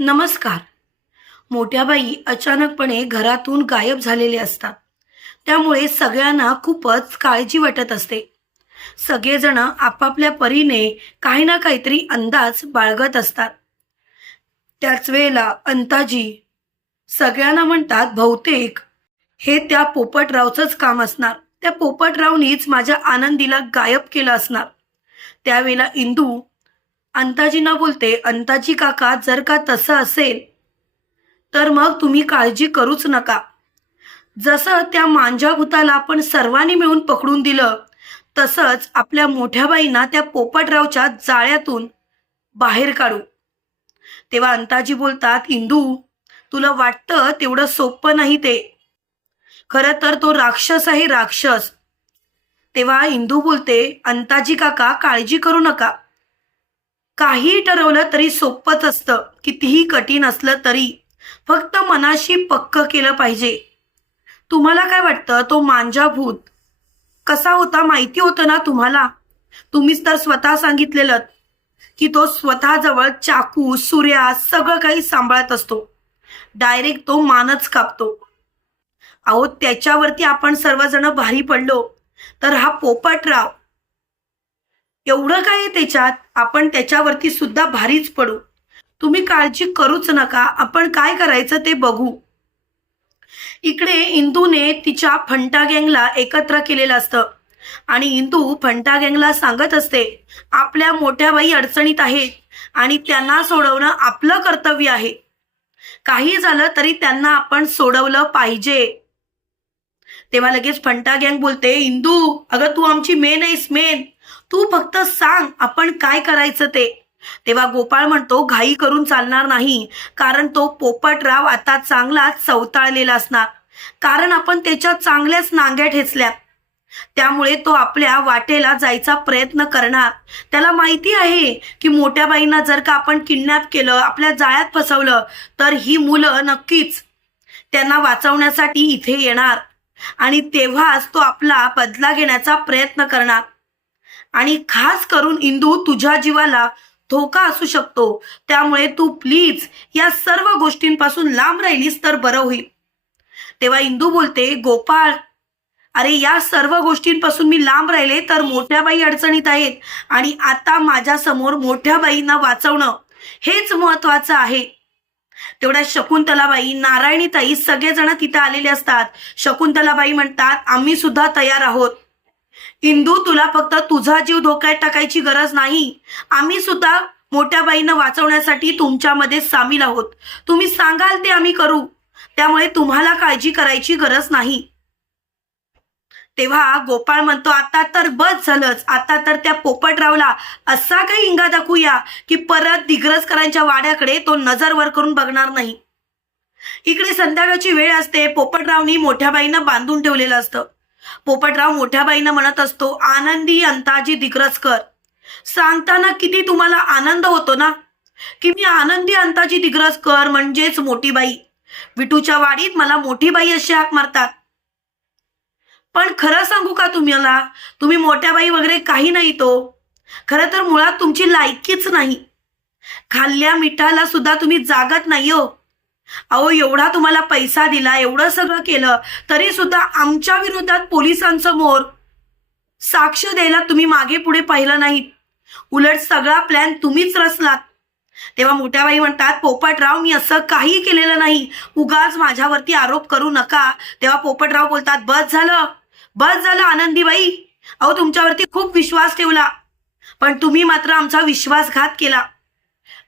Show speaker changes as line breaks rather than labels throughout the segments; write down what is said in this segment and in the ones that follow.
नमस्कार. मोठ्या बाई अचानकपणे घरातून गायब झालेले असतात. त्यामुळे सगळ्यांना खूपच काळजी वाटत असते. सगळेजण आपापल्या परीने काही ना काहीतरी अंदाज बाळगत असतात. त्याच वेळेला अंताजी सगळ्यांना म्हणतात बहुतेक हे त्या पोपटरावचंच काम असणार. त्या पोपटरावनीच माझ्या आनंदीला गायब केलं असणार. त्यावेळेला इंदू अंताजींना बोलते अंताजी काका जर का तसं असेल तर मग तुम्ही काळजी करूच नका. जसं त्या मांजा भूताला आपण सर्वांनी मिळून पकडून दिलं तसंच आपल्या मोठ्या बाईंना त्या पोपटरावच्या जाळ्यातून बाहेर काढू. तेव्हा अंताजी बोलतात इंदू तुला वाटतं तेवढं सोपं नाही ते. खरं तर तो राक्षस आहे राक्षस. तेव्हा इंदू बोलते अंताजी काका काळजी करू नका. काही ठरवलं तरी सोपंच असतं. कितीही कठीण असलं तरी. फक्त मनाशी पक्क केलं पाहिजे. तुम्हाला काय वाटतं? तो मांजाभूत कसा होता माहिती होतं ना तुम्हाला? तुम्हीच तर स्वतः सांगितलेलं की तो स्वतःजवळ चाकू सूर्या सगळं काही सांभाळत असतो. डायरेक्ट तो मानच कापतो. अहो त्याच्यावरती आपण सर्वजण भारी पडलो. तर हा पोपटराव एवढं काय आहे त्याच्यात? आपण त्याच्यावरती सुद्धा भारीच पडू. तुम्ही काळजी करूच नका. आपण काय करायचं ते बघू. इकडे इंदूने तिच्या फंटा गँगला एकत्र केलेलं असतं. आणि इंदू फंटा गँगला सांगत असते आपल्या मोठ्या बाई अडचणीत आहेत आणि त्यांना सोडवणं आपलं कर्तव्य आहे. काही झालं तरी त्यांना आपण सोडवलं पाहिजे. तेव्हा लगेच फंटा गँग बोलते इंदू अगं तू आमची मेन आहेस मेन तू फक्त सांग आपण काय करायचं ते. तेव्हा गोपाळ म्हणतो घाई करून चालणार नाही कारण तो पोपटराव आता चांगलाच चवताळलेला असणार. कारण आपण त्याच्या चांगल्याच नांग्या ठेचल्या. त्यामुळे तो आपल्या वाटेला जायचा प्रयत्न करणार. त्याला माहिती आहे की मोठ्या बाईंना जर का आपण किडनॅप केलं आपल्या जाळ्यात फसवलं तर ही मुलं नक्कीच त्यांना वाचवण्यासाठी इथे येणार. आणि तेव्हाच तो आपला बदला घेण्याचा प्रयत्न करणार. आणि खास करून इंदू तुझ्या जीवाला धोका असू शकतो. त्यामुळे तू प्लीज या सर्व गोष्टींपासून लांब राहिलीस तर बरं होईल. तेव्हा इंदू बोलते गोपाळ अरे या सर्व गोष्टींपासून मी लांब राहिले तर मोठ्या बाई अडचणीत आहेत आणि आता माझ्यासमोर मोठ्या बाईंना वाचवणं हेच महत्वाचं आहे. तेवढ्या शकुंतलाबाई नारायणीताई सगळेजण तिथे आलेले असतात. शकुंतलाबाई म्हणतात आम्ही सुद्धा तयार आहोत. इंदू तुला फक्त तुझा जीव धोक्यात टाकायची गरज नाही. आम्ही सुद्धा मोठ्या बाईंना वाचवण्यासाठी तुमच्यामध्ये सामील आहोत. तुम्ही सांगाल ते आम्ही करू. त्यामुळे तुम्हाला काळजी करायची गरज नाही. तेव्हा गोपाळ म्हणतो आता तर बस झालंच. आता तर त्या पोपटरावला असा काही इंगा दाखवूया की परत दिग्रजकरांच्या वाड्याकडे तो नजर वर करून बघणार नाही. इकडे संध्याकाळची वेळ असते. पोपटरावनी मोठ्या बाईंना बांधून ठेवलेलं असतं. पोपटराव मोठ्याबाईंना म्हणत असतो आनंदी अंताजी दिग्रजकर सांगताना किती तुम्हाला आनंद होतो ना? की मी आनंदी अंताजी दिग्रजकर म्हणजेच मोठी बाई. विटूच्या वाडीत मला मोठी बाई अशी हाक मारतात. पण खरं सांगू का तुम्हाला? तुम्ही मोठ्या बाई वगैरे काही नाही तो. खरं तर मुळात तुमची लायकीच नाही. खाल्ल्या मिठाला सुद्धा तुम्ही जागत नाही हो. अहो एवढा तुम्हाला पैसा दिला एवढं सगळं केलं तरी सुद्धा आमच्या विरोधात पोलिसांसमोर साक्ष द्यायला तुम्ही मागे पुढे पाहिलं नाहीत. उलट सगळा प्लॅन तुम्हीच रचलात. तेव्हा मोठ्या बाई म्हणतात पोपटराव मी असं काही केलेलं नाही. उगाच माझ्यावरती आरोप करू नका. तेव्हा पोपटराव बोलतात बस झालं. बस झालं आनंदीबाई. अहो तुमच्यावरती खूप विश्वास ठेवला. पण तुम्ही मात्र आमचा विश्वासघात केला.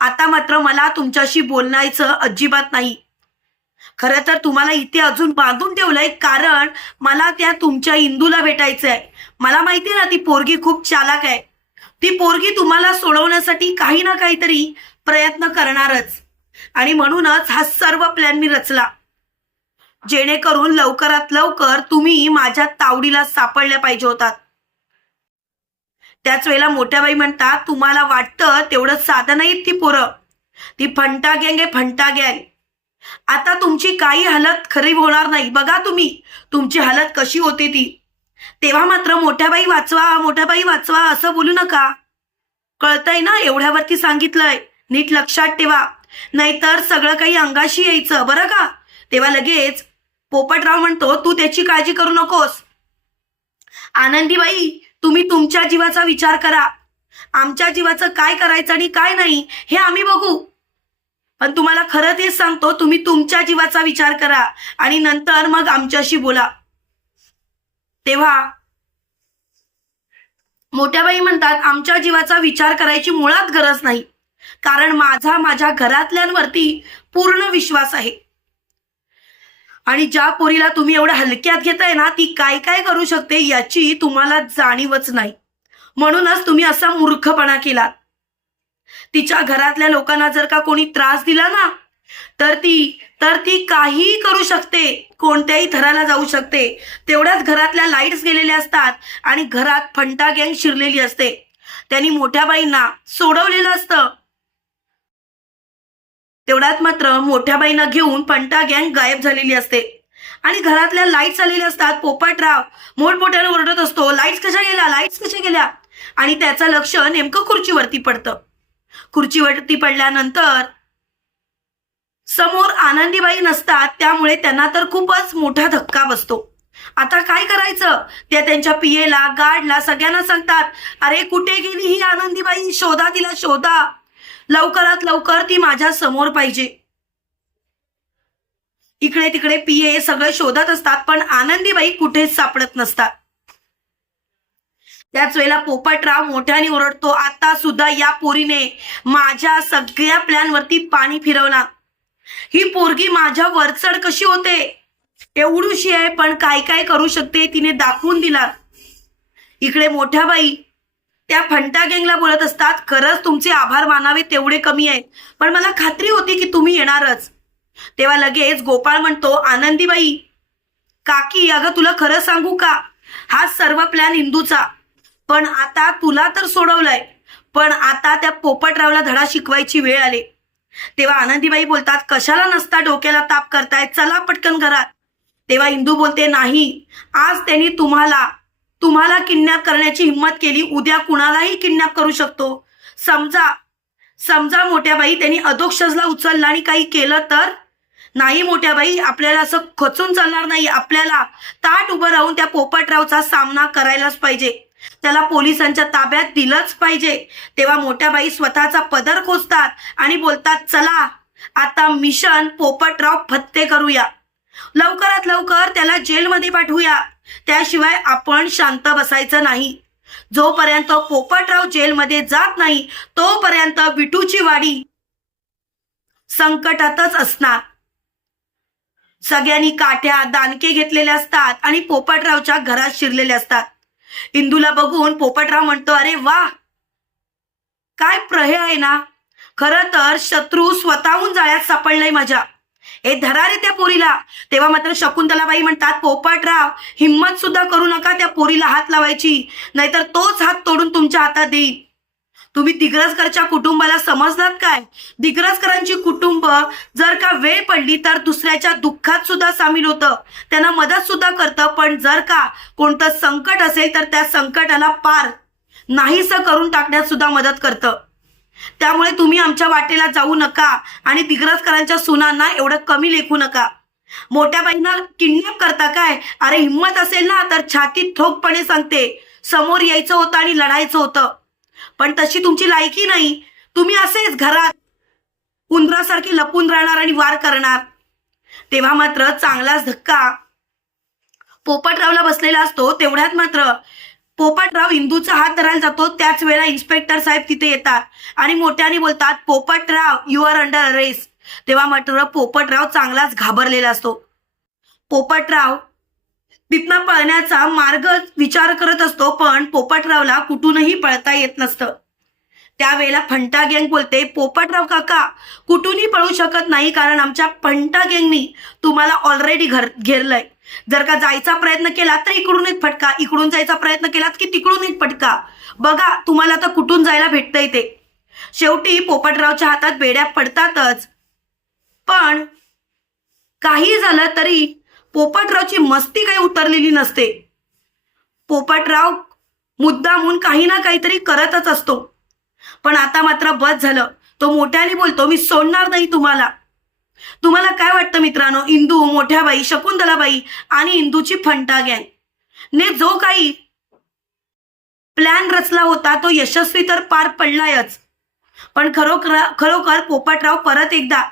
आता मात्र मला तुमच्याशी बोलण्याचं अजिबात नाही. खरं तर तुम्हाला इथे अजून बांधून ठेवलंय कारण मला त्या तुमच्या इंदूला भेटायचं आहे मला माहिती ना ती पोरगी खूप चालाक आहे. ती पोरगी तुम्हाला सोडवण्यासाठी काही ना काहीतरी प्रयत्न करणारच. आणि म्हणूनच हा सर्व प्लॅन मी रचला. जेणेकरून लवकरात लवकर तुम्ही माझ्या तावडीला सापडल्या पाहिजे होतात. त्याच वेळेला मोठ्या बाई म्हणतात तुम्हाला वाटतं तेवढं साधं नाहीत ती पोरं. ती फंटा गँग आहे फंटा गँग. आता तुमची काही हालत खरी होणार नाही. बघा तुम्ही तुमची हालत कशी होते ती. तेव्हा मात्र मोठ्या बाई वाचवा मोठ्या बाई वाचवा असं बोलू नका. कळतंय ना? एवढ्यावरती सांगितलंय. नीट लक्षात ठेवा. नाहीतर सगळं काही अंगाशी यायचं बरं का? तेव्हा लगेच पोपटराव म्हणतो तू त्याची काळजी करू नकोस. आनंदीबाई तुम्ही तुमच्या जीवाचा विचार करा. आमच्या जीवाचं काय करायचं आणि काय नाही हे आम्ही बघू. पण तुम्हाला खरं तेच सांगतो तुम्ही तुमच्या जीवाचा विचार करा आणि नंतर मग आमच्याशी बोला. तेव्हा मोठ्या बाई म्हणतात आमच्या जीवाचा विचार करायची मुळात गरज नाही. कारण माझा माझ्या घरातल्यांवरती पूर्ण विश्वास आहे. आणि ज्या पोरीला तुम्ही एवढ्या हलक्यात घेताय ना ती काय काय करू शकते याची तुम्हाला जाणीवच नाही. म्हणूनच तुम्ही असा मूर्खपणा केला तिच्या घरातल्या लोकांना जर का कोणी त्रास दिला ना तर ती तर ती काहीही करू शकते कोणत्याही थराला जाऊ शकते. तेवढ्याच घरातल्या लाईट्स गेलेल्या असतात आणि घरात फंटा गँग शिरलेली असते. त्यांनी मोठ्या बाईंना सोडवलेलं असतं. तेवढ्यात मात्र मोठ्या बाईंना घेऊन पंटा गँग गायब झालेली असते. आणि घरातल्या लाईट्स आलेल्या असतात. पोपटराव मोठमोठ्याने ओरडत असतो लाईट्स कशा गेल्या? लाईट्स कशा गेल्या? आणि त्याचं लक्ष नेमकं खुर्चीवरती पडतं. खुर्चीवरती पडल्यानंतर समोर आनंदीबाई नसतात त्यामुळे त्यांना तर खूपच मोठा धक्का बसतो. आता काय करायचं? त्या त्यांच्या पियेला गार्डला सगळ्यांना सांगतात अरे कुठे गेली ही आनंदीबाई? शोधा तिला शोधा. लवकरात लवकर ती माझ्यासमोर पाहिजे. इकडे तिकडे पीए सगळे शोधत असतात पण आनंदीबाई कुठेच सापडत नसतात. त्याच वेळेला पोपटराव मोठ्याने ओरडतो आता सुद्धा या पोरीने माझ्या सगळ्या प्लॅनवरती पाणी फिरवला. ही पोरगी माझ्या वरचढ कशी होते? एवढीशी आहे पण काय काय करू शकते तिने दाखवून दिला. इकडे मोठ्या बाई त्या फंटा गँगला बोलत असतात खरंच तुमचे आभार मानावे तेवढे कमी आहेत. पण मला खात्री होती की तुम्ही येणारच. तेव्हा लगेच गोपाळ म्हणतो आनंदीबाई काकी अगं तुला खरं सांगू का? हा सर्व प्लॅन हिंदूचा पण आता तुला तर सोडवलंय. पण आता त्या पोपटरावला धडा शिकवायची वेळ आली. तेव्हा आनंदीबाई बोलतात कशाला नसता डोक्याला ताप करताय? चला पटकन घरात. तेव्हा इंदू बोलते नाही आज त्यांनी तुम्हाला तुम्हाला किडनॅप करण्याची हिंमत केली उद्या कुणालाही किडनॅप करू शकतो. समजा समजा मोठ्या बाई त्यांनी अधोक्षजला उचलला आणि काही केलं तर? नाही मोठ्या बाई आपल्याला असं खचून चालणार नाही. आपल्याला ताट उभं राहून त्या पोपटरावचा सामना करायलाच पाहिजे. त्याला पोलिसांच्या ताब्यात दिलंच पाहिजे. तेव्हा मोठ्या बाई स्वतःचा पदर खोचतात आणि बोलतात चला आता मिशन पोपटराव फत्ते करूया. लवकरात लवकर त्याला जेलमध्ये पाठवूया. त्याशिवाय आपण शांत बसायचं नाही. जोपर्यंत पोपटराव जेलमध्ये जात नाही तोपर्यंत विटूची वाडी संकटातच असणार. सगळ्यांनी काठ्या दानके घेतलेले असतात आणि पोपटरावच्या घरात शिरलेले असतात. इंदूला बघून पोपटराव म्हणतो अरे वा! काय प्रहे आहे ना? खर तर शत्रू स्वतःहून जाळ्यात सापडलाय माझ्या. हे धरा रे त्या पोरीला. तेव्हा मात्र शकुंतलाबाई म्हणतात पोपटराव हिंमत सुद्धा करू नका त्या पोरीला हात लावायची. नाहीतर तोच हात तोडून तुमच्या हातात देईल तुम्ही दिग्रजकरच्या कुटुंबाला समजलात काय? दिग्रजकरांची कुटुंब जर का वेळ पडली तर दुसऱ्याच्या दुःखात सुद्धा सामील होतं. त्यांना मदत सुद्धा करतं. पण जर का कोणतं संकट असेल तर त्या संकटाला पार नाहीसं करून टाकण्यात सुद्धा मदत करतं. त्यामुळे तुम्ही आमच्या वाटेला जाऊ नका आणि दिग्रजकरांच्या सुनांना एवढं कमी लेखू नका. मोठ्या बाईंना किडनॅप करता काय? अरे हिंमत असेल ना तर छातीत ठोकपणे सांगते. समोर यायचं होतं आणि लढायचं होतं. पण तशी तुमची लायकी नाही. तुम्ही असेच घरात उंदरासारखे लपून राहणार आणि वार करणार. तेव्हा मात्र चांगलाच धक्का. पोपटरावला बसलेला असतो तेवढ्यात मात्र पोपटराव इंदूचा हात धरायला जातो त्याच वेळेला इन्स्पेक्टर साहेब तिथे येतात आणि मोठ्याने बोलतात Popatrao you are under arrest तेव्हा मात्र पोपटराव चांगलाच घाबरलेला असतो. पोपटराव तिथनं पळण्याचा मार्ग विचार करत असतो पण पोपटरावला कुठूनही पळता येत नसतं. त्यावेळेला फंटा गँग बोलते पोपटराव काका कुठूनही पळू शकत नाही कारण आमच्या फंटा गँगनी तुम्हाला ऑलरेडी घर घेरलंय. जर का जायचा प्रयत्न केला तर इकडून एक फटका इकडून जायचा प्रयत्न केलात की तिकडून एक फटका. बघा तुम्हाला आता कुठून जायला भेटतंय ते. शेवटी पोपटरावच्या हातात बेड्या पडतातच. पण काही झालं तरी पोपटरावची मस्ती काही उतरलेली नसते. पोपटराव मुद्दामून काही ना काहीतरी करतच असतो. पण आता मात्र बस झालं. तो मोठ्याने बोलतो मी सोडणार नाही तुम्हाला. तुम्हाला काय वाटतं मित्रांनो? इंदू मोठ्याबाई शकुंतलाबाई आणि इंदूची फंटा गँग. ने जो काही प्लॅन रचला होता तो यशस्वी तर पार पडलायच. पण खरोखर खरोखर पोपटराव परत एकदा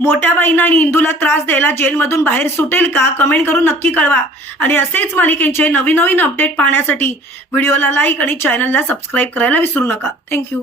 मोठ्या बाईंना आणि इंदूला त्रास द्यायला जेलमधून बाहेर सुटेल का? कमेंट करून नक्की कळवा. आणि असेच मालिकेंचे नवीन नवीन अपडेट पाहण्यासाठी व्हिडिओला लाईक आणि चॅनलला सबस्क्राईब करायला विसरू नका. थँक्यू